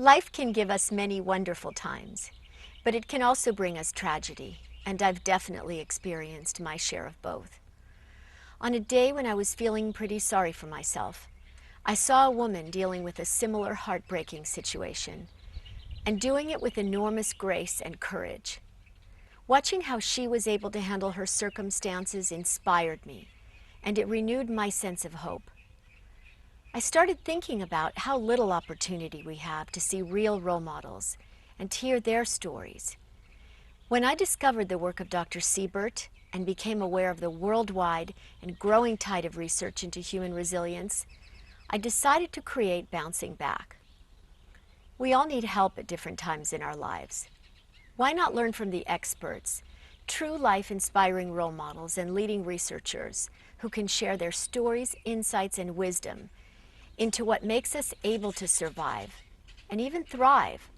Life can give us many wonderful times, but it can also bring us tragedy, and I've definitely experienced my share of both. On a day when I was feeling pretty sorry for myself, I saw a woman dealing with a similar heartbreaking situation, and doing it with enormous grace and courage. Watching how she was able to handle her circumstances inspired me, and it renewed my sense of hope. I started thinking about how little opportunity we have to see real role models and hear their stories. When I discovered the work of Dr. Siebert and became aware of the worldwide and growing tide of research into human resilience, I decided to create Bouncing Back. We all need help at different times in our lives. Why not learn from the experts, true life-inspiring role models and leading researchers who can share their stories, insights, and wisdom into what makes us able to survive and even thrive,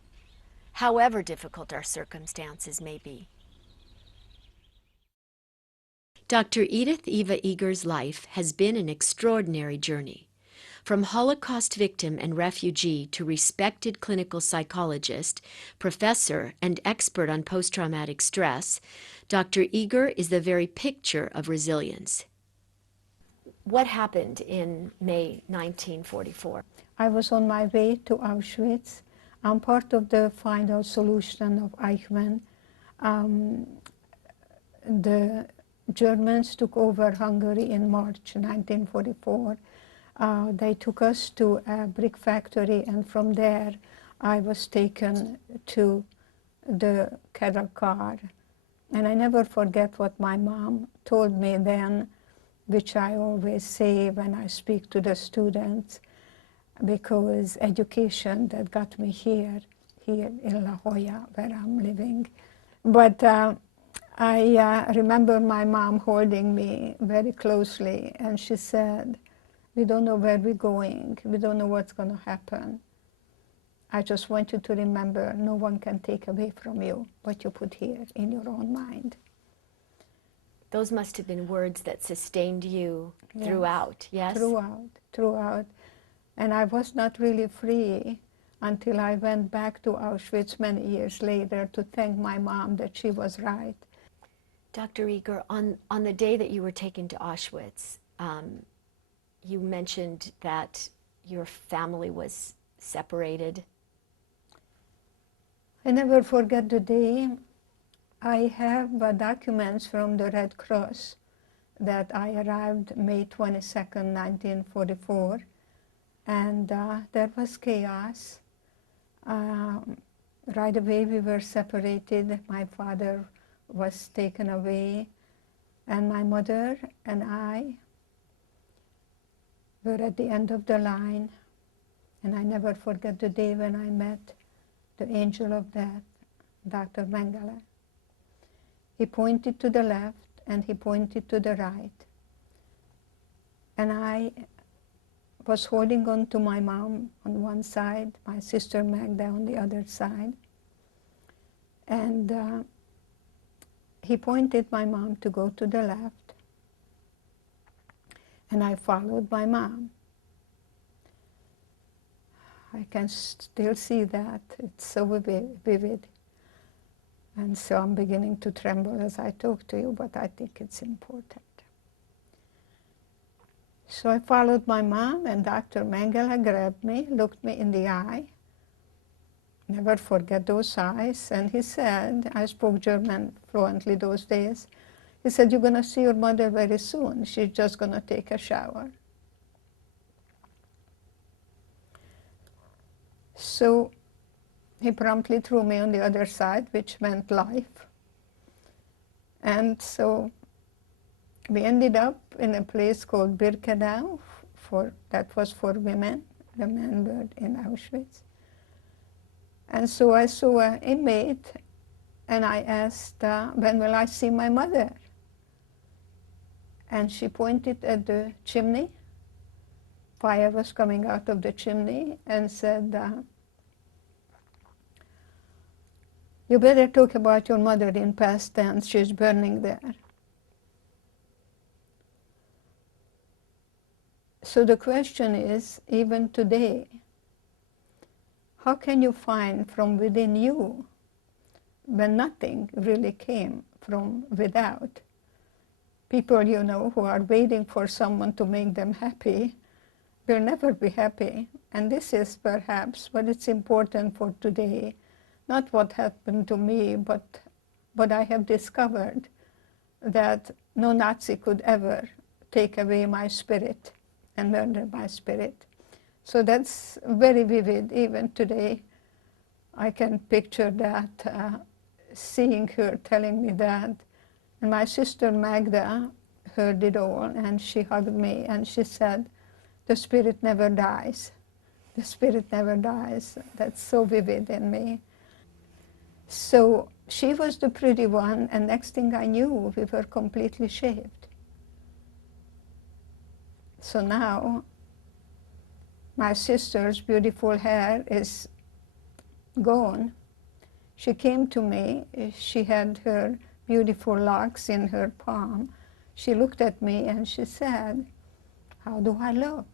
however difficult our circumstances may be. Dr. Edith Eva Eger's life has been an extraordinary journey. From Holocaust victim and refugee to respected clinical psychologist, professor, and expert on post-traumatic stress, Dr. Eger is the very picture of resilience. What happened in May 1944? I was on my way to Auschwitz. I'm part of the final solution of Eichmann. The Germans took over Hungary in March 1944. They took us to a brick factory, and from there I was taken to the cattle car. And I never forget what my mom told me then, which I always say when I speak to the students, because education that got me here in La Jolla, where I'm living. But I remember my mom holding me very closely, and she said, "We don't know where we're going. We don't know what's going to happen. I just want you to remember, no one can take away from you what you put here in your own mind." Those must have been words that sustained you Yes. Throughout, yes? Throughout. And I was not really free until I went back to Auschwitz many years later to thank my mom that she was right. Dr. Eger, on the day that you were taken to Auschwitz, you mentioned that your family was separated. I never forget the day. I have documents from the Red Cross that I arrived May 22nd, 1944, and there was chaos. Right away we were separated. My father was taken away, and my mother and I were at the end of the line. And I never forget the day when I met the angel of death, Dr. Mengele. He pointed to the left and he pointed to the right. And I was holding on to my mom on one side, my sister Magda on the other side. And he pointed my mom to go to the left, and I followed my mom. I can still see that. It's so vivid. And so I'm beginning to tremble as I talk to you, but I think it's important. So I followed my mom, and Dr. Mengele grabbed me, looked me in the eye. Never forget those eyes. And he said, I spoke German fluently those days. He said, "You're going to see your mother very soon. She's just going to take a shower." So he promptly threw me on the other side, which meant life. And so we ended up in a place called Birkenau, that was for women. The men were in Auschwitz. And so I saw an inmate, and I asked, when will I see my mother? And she pointed at the chimney. Fire was coming out of the chimney, and said, "You better talk about your mother in past tense. She's burning there." So the question is, even today, how can you find from within you when nothing really came from without? People, you know, who are waiting for someone to make them happy will never be happy. And this is perhaps what is important for today, not what happened to me, but what I have discovered, that no Nazi could ever take away my spirit and murder my spirit. So that's very vivid. Even today, I can picture that, seeing her telling me that. And my sister Magda heard it all, and she hugged me, and she said, the spirit never dies. The spirit never dies. That's so vivid in me. So she was the pretty one, and next thing I knew, we were completely shaved. So now my sister's beautiful hair is gone. She came to me. She had her beautiful locks in her palm. She looked at me and she said, how do I look?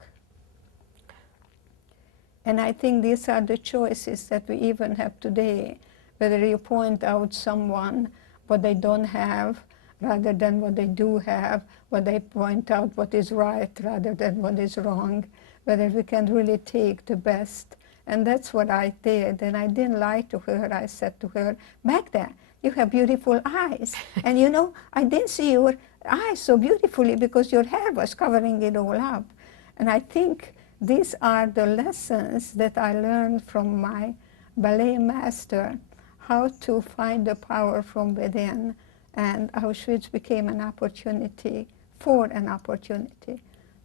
And I think these are the choices that we even have today, whether you point out someone what they don't have rather than what they do have, whether they point out what is right rather than what is wrong, whether we can really take the best. And that's what I did, and I didn't lie to her. I said to her, Magda, you have beautiful eyes. And you know, I didn't see your eyes so beautifully because your hair was covering it all up. And I think these are the lessons that I learned from my ballet master, how to find the power from within. And Auschwitz became an opportunity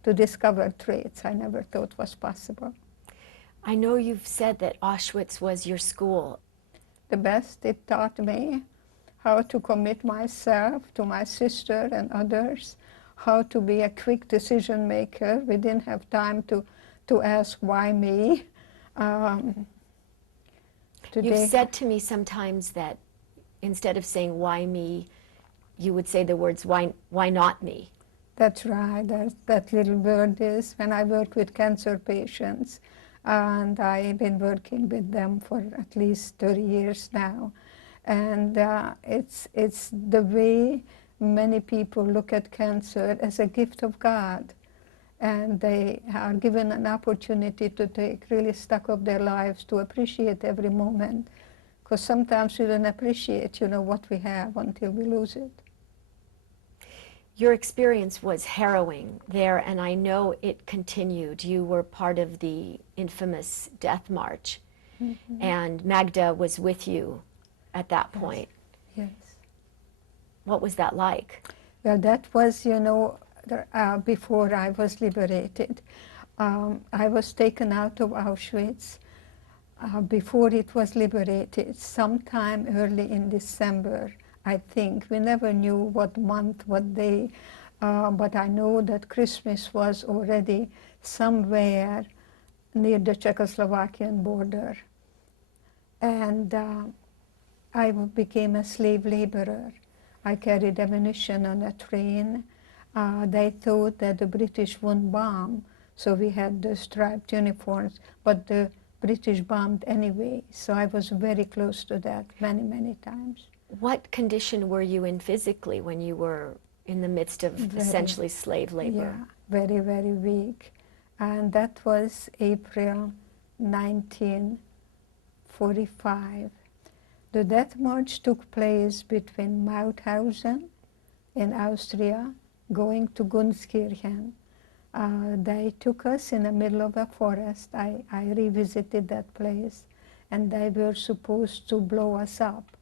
to discover traits I never thought was possible. I know you've said that Auschwitz was your school. The best, it taught me how to commit myself to my sister and others, how to be a quick decision maker. We didn't have time to ask why me. You've Today, said to me sometimes that instead of saying why me, you would say the words why not me? that's right, that little word is when I work with cancer patients, and I've been working with them for at least 30 years now. And it's the way many people look at cancer as a gift of God. And they are given an opportunity to take really stock of their lives, to appreciate every moment. Because sometimes we don't appreciate, you know, what we have until we lose it. Your experience was harrowing there, and I know it continued. You were part of the infamous death march, and Magda was with you at that Yes. point. Yes. What was that like? Well, that was, you know, before I was liberated. I was taken out of Auschwitz before it was liberated, sometime early in December, I think. We never knew what month, what day, but I know that Christmas was already somewhere near the Czechoslovakian border. And I became a slave laborer. I carried ammunition on a train. They thought that the British wouldn't bomb, so we had the striped uniforms, but the British bombed anyway, so I was very close to that many, many times. What condition were you in physically when you were in the midst of Very, essentially slave labor? yeah, very, very weak. And that was April 1945. The death march took place between Mauthausen in Austria, going to Gunskirchen. They took us in the middle of a forest. I revisited that place, and they were supposed to blow us up.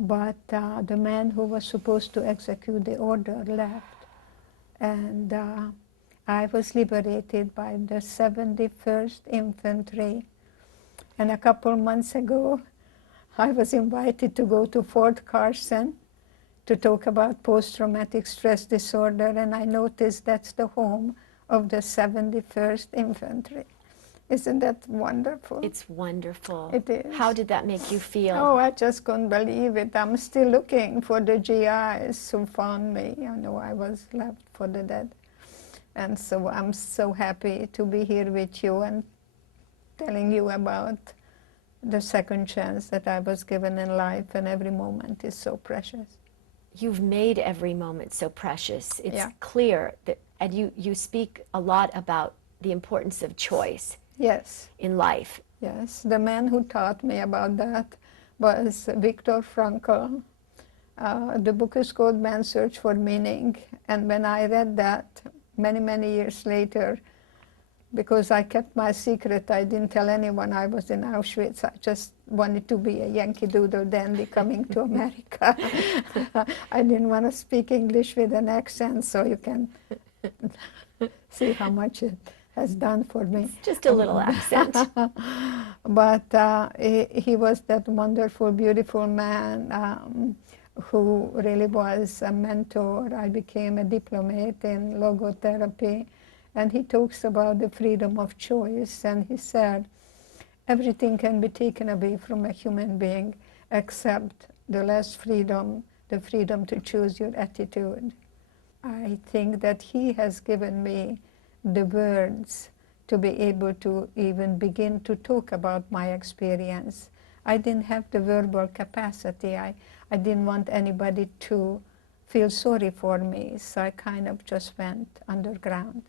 But the man who was supposed to execute the order left, and I was liberated by the 71st Infantry. And a couple months ago, I was invited to go to Fort Carson to talk about post-traumatic stress disorder, and I noticed that's the home of the 71st Infantry. Isn't that wonderful? It's wonderful. It is. How did that make you feel? Oh, I just couldn't believe it. I'm still looking for the GIs who found me. You know, I was left for the dead. And so I'm so happy to be here with you and telling you about the second chance that I was given in life, and every moment is so precious. You've made every moment so precious. It's Yeah. clear that, and you speak a lot about the importance of choice Yes, in life. yes. The man who taught me about that was Viktor Frankl. The book is called Man's Search for Meaning, and when I read that many, many years later, because I kept my secret, I didn't tell anyone I was in Auschwitz. I just wanted to be a Yankee Doodle dandy coming to America. I didn't want to speak English with an accent, so you can see how much it has done for me. Just a little accent. But he was that wonderful, beautiful man who really was a mentor. I became a diplomat in logotherapy, and he talks about the freedom of choice, and he said, everything can be taken away from a human being except the less freedom, the freedom to choose your attitude. I think that he has given me the words to be able to even begin to talk about my experience. I didn't have the verbal capacity. I didn't want anybody to feel sorry for me, so I kind of just went underground.